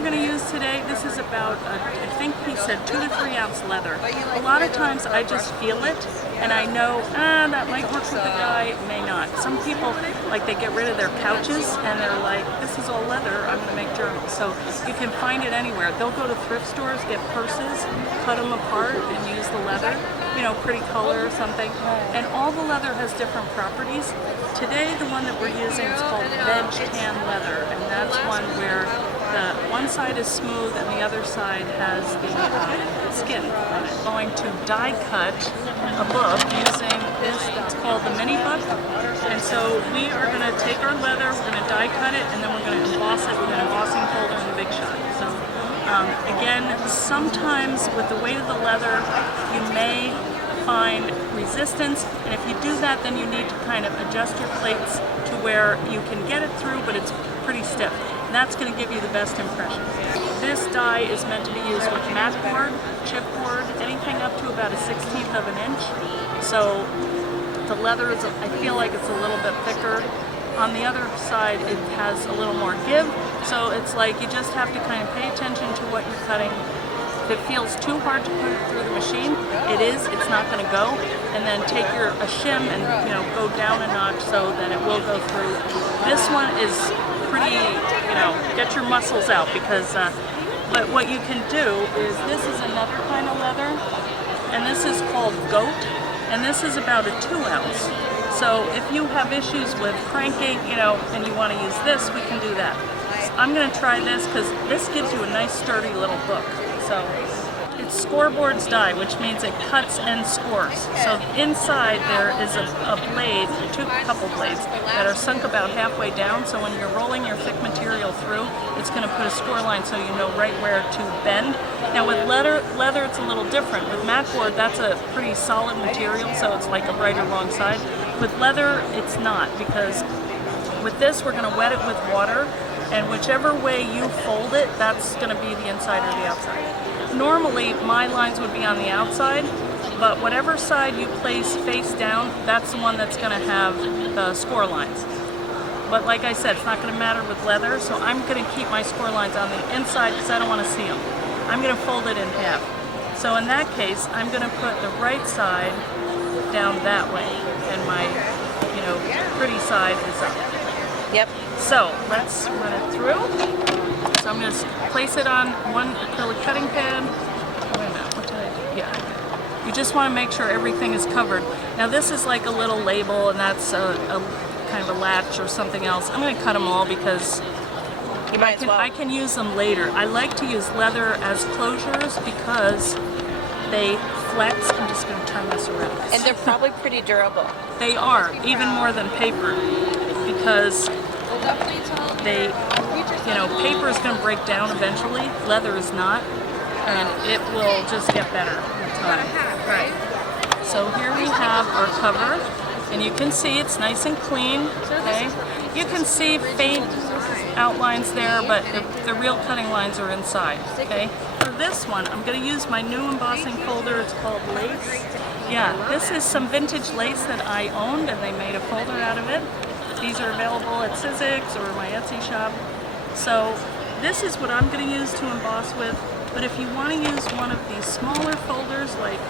we're going to use today, this is about, I think he said 2 to 3 ounce leather. A lot of times I just feel it and I know, that might work with the guy, it may not. Some people, like, they get rid of their couches and they're like, this is all leather, I'm going to make journals. So you can find it anywhere. They'll go to thrift stores, get purses, cut them apart and use the leather, you know, pretty color or something. And all the leather has different properties. Today the one that we're using is called veg tan leather, and that's one where the one side is smooth and the other side has the skin on it. I'm going to die cut a book using this, it's called the mini book. And so we are going to take our leather, we're going to die cut it, and then we're going to emboss it with an embossing folder and a big shot. So again, sometimes with the weight of the leather, you may find resistance, and if you do that, then you need to kind of adjust your plates to where you can get it through, but it's pretty stiff. And that's going to give you the best impression. This die is meant to be used with mat board, chipboard, anything up to about a 1/16 of an inch. So the leather is, I feel like it's a little bit thicker. On the other side, it has a little more give. So it's like you just have to kind of pay attention to what you're cutting. If it feels too hard to put it through the machine, it's not going to go. And then take a shim and, you know, go down a notch so that it will go through. This one is pretty, you know, get your muscles out because, but what you can do is, this is another kind of leather, and this is called goat, and this is about a 2 ounce. So if you have issues with cranking, you know, and you want to use this, we can do that. So I'm going to try this because this gives you a nice sturdy little book. So it's scoreboards die, which means it cuts and scores. So inside there is a blade, a couple blades that are sunk about halfway down. So when you're rolling your thick material through, it's going to put a score line so you know right where to bend. Now with leather it's a little different. With mat board, that's a pretty solid material, so it's like a brighter long side. With leather, it's not, because with this we're going to wet it with water, and whichever way you fold it, that's going to be the inside or the outside. Normally, my lines would be on the outside, but whatever side you place face down, that's the one that's going to have the score lines. But like I said, it's not going to matter with leather, so I'm going to keep my score lines on the inside because I don't want to see them. I'm going to fold it in half. So in that case, I'm going to put the right side down that way, and my, you know, pretty side is up. Yep. So let's run it through. So I'm going to place it on one acrylic cutting pad. Wait a minute, what did I do? Yeah. You just want to make sure everything is covered. Now this is like a little label, and that's a kind of a latch or something else. I'm going to cut them all because I can use them later. I like to use leather as closures because they flex. I'm just going to turn this around. And they're probably pretty durable. They are, even more than paper, because they, you know, paper is going to break down eventually. Leather is not, and it will just get better with time. Right. So here we have our cover, and you can see it's nice and clean. Okay. You can see faint outlines there, but the real cutting lines are inside. Okay. For this one, I'm going to use my new embossing folder. It's called Lace. Yeah, this is some vintage lace that I owned, and they made a folder out of it. These are available at Sizzix or my Etsy shop. So this is what I'm going to use to emboss with. But if you want to use one of these smaller folders, like,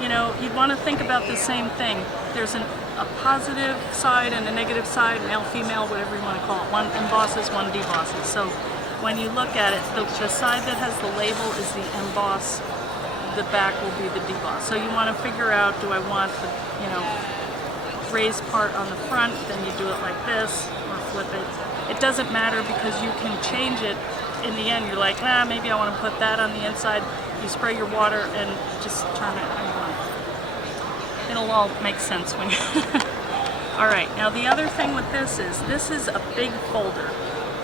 you know, you'd want to think about the same thing. There's a positive side and a negative side, male, female, whatever you want to call it. One embosses, one debosses. So when you look at it, the side that has the label is the emboss. The back will be the deboss. So you want to figure out, do I want the, you know, raised part on the front, then you do it like this, or flip it. It doesn't matter because you can change it. In the end, you're like, maybe I want to put that on the inside. You spray your water and just turn it how you want. It'll all make sense when you... Alright, now the other thing with this is a big folder.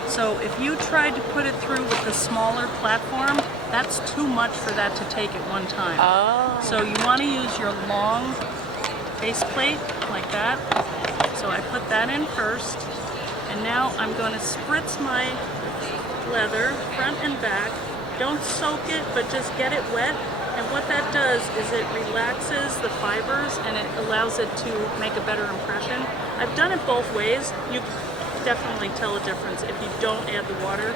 So if you tried to put it through with the smaller platform, that's too much for that to take at one time. Oh. So you want to use your long base plate like that. So I put that in first, and now I'm going to spritz my leather front and back. Don't soak it, but just get it wet. And what that does is it relaxes the fibers and it allows it to make a better impression. I've done it both ways. You can definitely tell a difference if you don't add the water.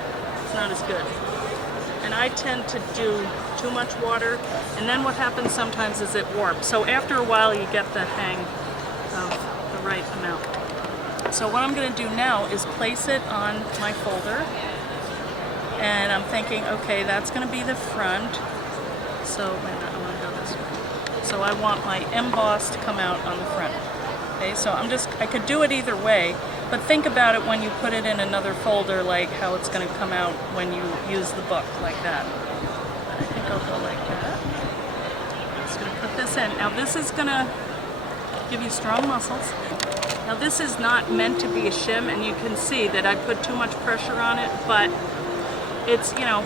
it's not as good. And I tend to do too much water, and then what happens sometimes is it warps. So after a while you get the hang of the right amount. So what I'm going to do now is place it on my folder, and I'm thinking, okay, that's going to be the front. So wait a minute, I want to go this way. So I want my emboss to come out on the front. Okay, so I could do it either way, but think about it when you put it in another folder, like how it's going to come out when you use the book, like that. I think I'll go like that. I'm just going to put this in. Now this is going to give you strong muscles. Now this is not meant to be a shim, and you can see that I put too much pressure on it, but it's, you know,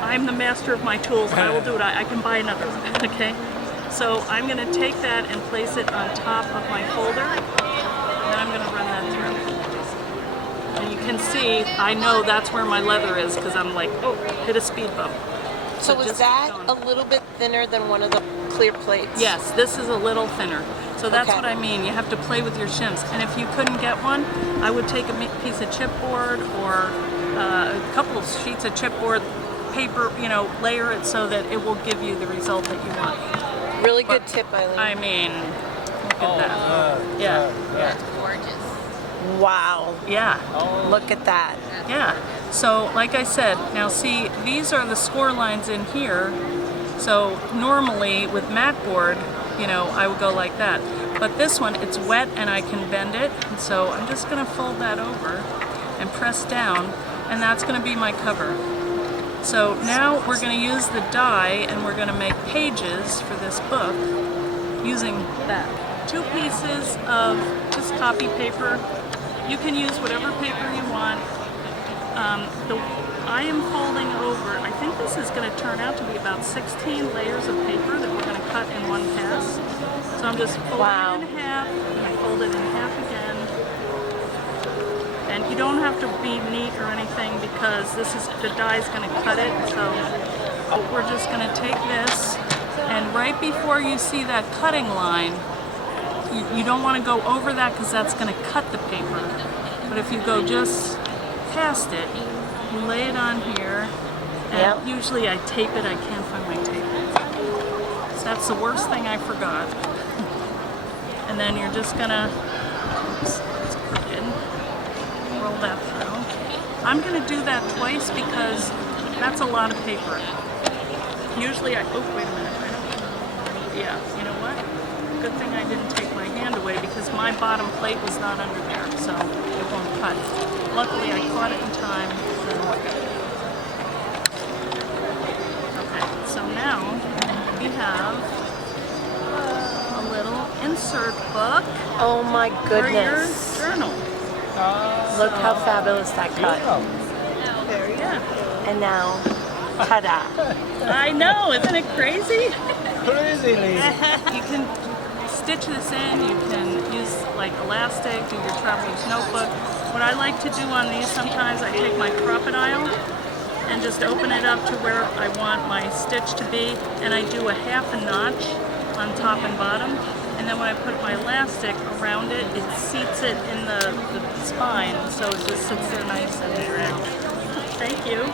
I'm the master of my tools. I will do it. I can buy another one, okay? So I'm going to take that and place it on top of my folder, and then I'm going to run that through. And you can see, I know that's where my leather is because I'm like, oh, hit a speed bump. So is that a little bit thinner than one of the clear plates? Yes, this is a little thinner. So that's Okay. what I mean. You have to play with your shims. And if you couldn't get one, I would take a piece of chipboard or a couple of sheets of chipboard paper, you know, layer it so that it will give you the result that you want. Really good tip, Eileen. I mean, look at that. Yeah. That's gorgeous. Wow. Yeah. Look at that. Yeah. So, like I said, now see, these are the score lines in here. So normally with mat board, you know, I would go like that. But this one, it's wet and I can bend it. And so I'm just going to fold that over and press down, and that's going to be my cover. So now we're going to use the die, and we're going to make pages for this book using that. 2 pieces of just copy paper. You can use whatever paper you want. I am folding over, I think this is going to turn out to be about 16 layers of paper that we're going to cut in one pass. So I'm just folding it in half, and I fold it in half again. And you don't have to be neat or anything because the die is going to cut it. So we're just going to take this, and right before you see that cutting line, you don't want to go over that because that's going to cut the paper. But if you go just past it, you lay it on here, and usually I tape it. I can't find my tape. So that's the worst thing I forgot. And then you're just gonna, oops, it's crooked, roll that through. I'm gonna do that twice because that's a lot of paper. Usually oh, wait a minute, yeah, you know what? Good thing I didn't take my hand away because my bottom plate was not under there, so it won't cut. Luckily, I caught it in time. Okay, so now we have a little insert book. Oh my goodness. For your journal. Look how fabulous that cut. Yeah. And now, ta-da. I know, isn't it crazy? Crazily. You can stitch this in, you can use like elastic, do your traveler's notebook. What I like to do on these, sometimes I take my crocodile and just open it up to where I want my stitch to be, and I do a half a notch on top and bottom, and then when I put my elastic around it, it seats it in the spine, so it just sits there nice and direct. Thank you.